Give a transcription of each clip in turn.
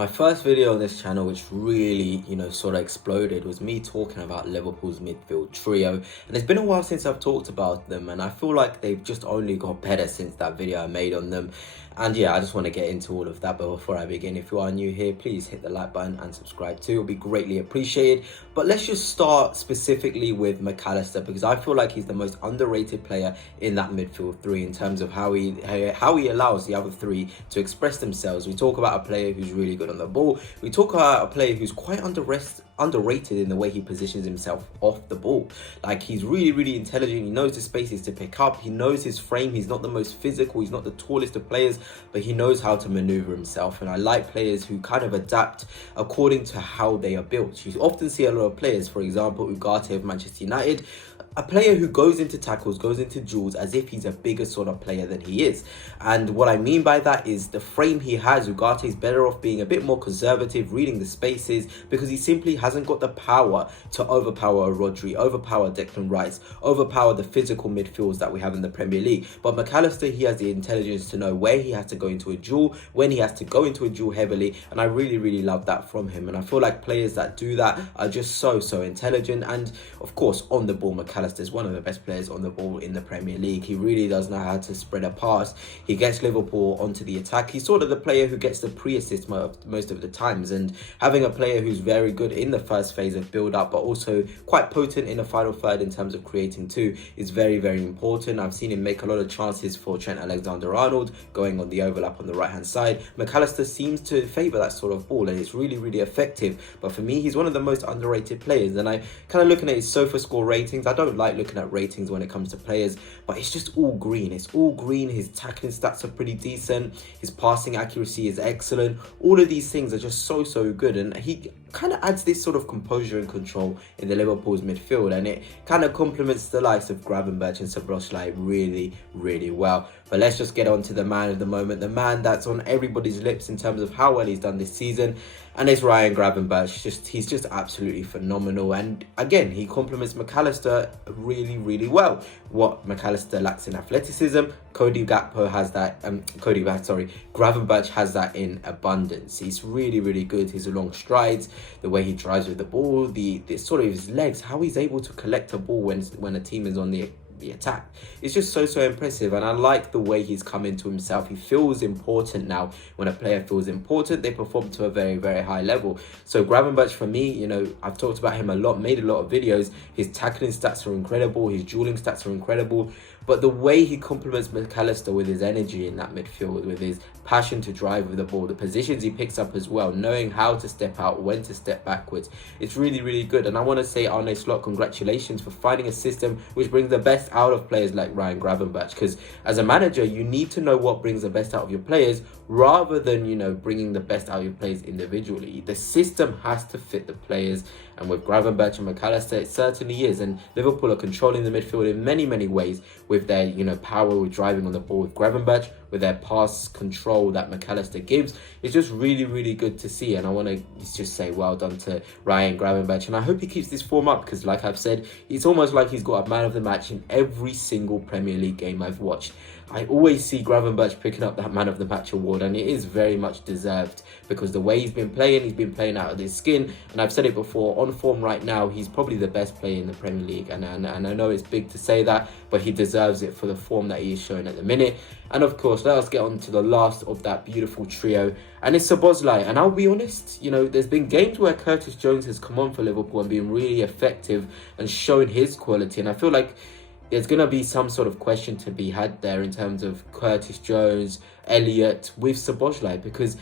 My first video on this channel, which really, sort of exploded, was me talking about Liverpool's midfield trio. And it's been a while since I've talked about them, and I feel like they've just only got better since that video I made on them. And yeah, I just want to get into all of that. But before I begin, if you are new here, please hit the like button and subscribe too. It'll be greatly appreciated. But let's just start specifically with Mac Allister, because I feel like he's the most underrated player in that midfield three in terms of how he allows the other three to express themselves. We talk about a player who's really good on the ball. We talk about a player who's quite underrated in the way he positions himself off the ball. Like, he's really intelligent. He knows the spaces to pick up. He knows his frame. He's not the most physical. He's not the tallest of players, but he knows how to maneuver himself. And I like players who kind of adapt according to how they are built. You often see a lot of players, for example, Ugarte of Manchester United, a player who goes into tackles, goes into duels as if he's a bigger sort of player than he is. And what I mean by that is the frame he has. Ugarte is better off being a bit more conservative, reading the spaces, because he simply hasn't got the power to overpower a Rodri, overpower Declan Rice, overpower the physical midfields that we have in the Premier League. But Mac Allister, he has the intelligence to know where he has to go into a duel, when he has to go into a duel heavily, and I really love that from him. And I feel like players that do that are just so intelligent. And of course, on the ball, Mac Allister is one of the best players on the ball in the Premier League. He really does know how to spread a pass. He gets Liverpool onto the attack. He's sort of the player who gets the pre-assist most of the times, and having a player who's very good in the first phase of build-up, but also quite potent in the final third in terms of creating too, is very important. I've seen him make a lot of chances for Trent Alexander-Arnold, going on the overlap on the right-hand side. Mac Allister seems to favour that sort of ball, and it's really effective. But for me, he's one of the most underrated players. And I kind of looking at his SofaScore ratings. I don't like looking at ratings when it comes to players, but it's just all green. It's all green. His tackling stats are pretty decent. His passing accuracy is excellent. All of these things are just so good, and he kind of adds this sort of composure and control in the Liverpool's midfield, and it kind of complements the likes of Gravenberch and Szoboszlai really well. But let's just get on to the man of the moment, the man that's on everybody's lips in terms of how well he's done this season, and it's Ryan Gravenberch. He's just absolutely phenomenal, and again, he complements Mac Allister really well. What Mac Allister lacks in athleticism, Gravenberch has that in abundance. He's really good. His long strides, the way he drives with the ball, the sort of his legs, how he's able to collect a ball when a team is on the attack. It's just so impressive, and I like the way he's come into himself. He feels important now. When a player feels important, they perform to a very high level. So Gravenberch, for me, I've talked about him a lot, made a lot of videos. His tackling stats are incredible, his dueling stats are incredible, but the way he complements Mac Allister with his energy in that midfield, with his passion to drive with the ball, the positions he picks up as well, knowing how to step out, when to step backwards, it's really good. And I want to say, Arne Slot, congratulations for finding a system which brings the best out of players like Ryan Gravenberch, because as a manager, you need to know what brings the best out of your players, rather than bringing the best out of your players individually. The system has to fit the players, and with Gravenberch and Mac Allister, it certainly is. And Liverpool are controlling the midfield in many ways, with their power, with driving on the ball with Gravenberch, with their pass control that Mac Allister gives. It's just really good to see, and I want to just say well done to Ryan Gravenberch, and I hope he keeps this form up, because like I've said, it's almost like he's got a man of the match in every single Premier League game I've watched. I always see Gravenberch picking up that man of the match award, and it is very much deserved, because the way he's been playing out of his skin. And I've said it before, on form right now, he's probably the best player in the Premier League, and I know it's big to say that, but he deserves it for the form that he is showing at the minute. And of course, let us get on to the last of that beautiful trio, and it's Szoboszlai. And I'll be honest, there's been games where Curtis Jones has come on for Liverpool and been really effective and shown his quality, and I feel like there's going to be some sort of question to be had there in terms of Curtis Jones, Elliott with Szoboszlai, because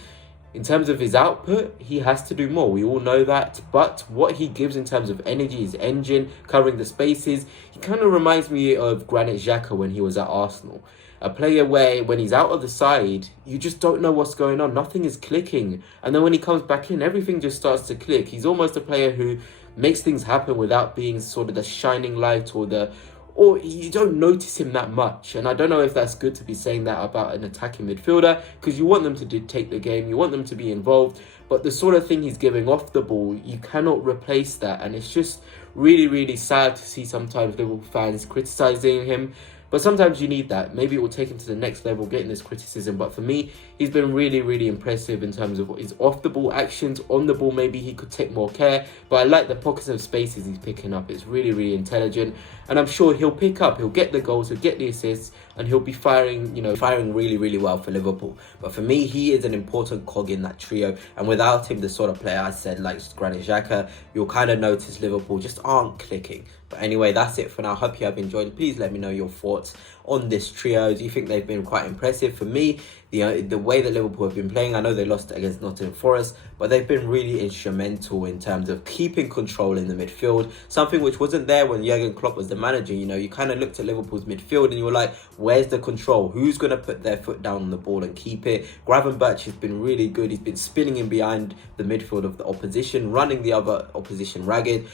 in terms of his output, he has to do more. We all know that. But what he gives in terms of energy, his engine, covering the spaces, he kind of reminds me of Granit Xhaka when he was at Arsenal. A player where when he's out of the side, you just don't know what's going on. Nothing is clicking. And then when he comes back in, everything just starts to click. He's almost a player who makes things happen without being sort of the shining light, or you don't notice him that much. And I don't know if that's good to be saying that about an attacking midfielder, because you want them to dictate the game, you want them to be involved, but the sort of thing he's giving off the ball, you cannot replace that. And it's just really sad to see sometimes Liverpool fans criticising him But sometimes you need that. Maybe it will take him to the next level, getting this criticism. But for me, he's been really, really impressive in terms of his off-the-ball actions. On the ball, maybe he could take more care. But I like the pockets of spaces he's picking up. It's really, really intelligent. And I'm sure he'll pick up. He'll get the goals, he'll get the assists, and he'll be firing really, really well for Liverpool. But for me, he is an important cog in that trio. And without him, the sort of player I said, like Granit Xhaka, you'll kind of notice Liverpool just aren't clicking. But anyway, that's it for now. Hope you have enjoyed. Please let me know your thoughts on this trio. Do you think they've been quite impressive? For me, the way that Liverpool have been playing, I know they lost against Nottingham Forest, but they've been really instrumental in terms of keeping control in the midfield, something which wasn't there when Jurgen Klopp was the manager. You kind of looked at Liverpool's midfield and you were like, where's the control? Who's going to put their foot down on the ball and keep it? Gravenberch has been really good. He's been spinning in behind the midfield of the opposition, running the other opposition ragged.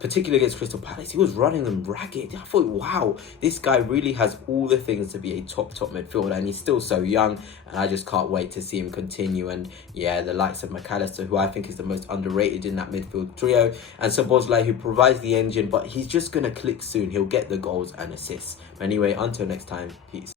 Particularly against Crystal Palace, he was running them ragged. I thought, wow, this guy really has all the things to be a top midfielder, and he's still so young, and I just can't wait to see him continue. And yeah, the likes of Mac Allister, who I think is the most underrated in that midfield trio, and Szoboszlai, who provides the engine, but he's just going to click soon. He'll get the goals and assists. Anyway, until next time, peace.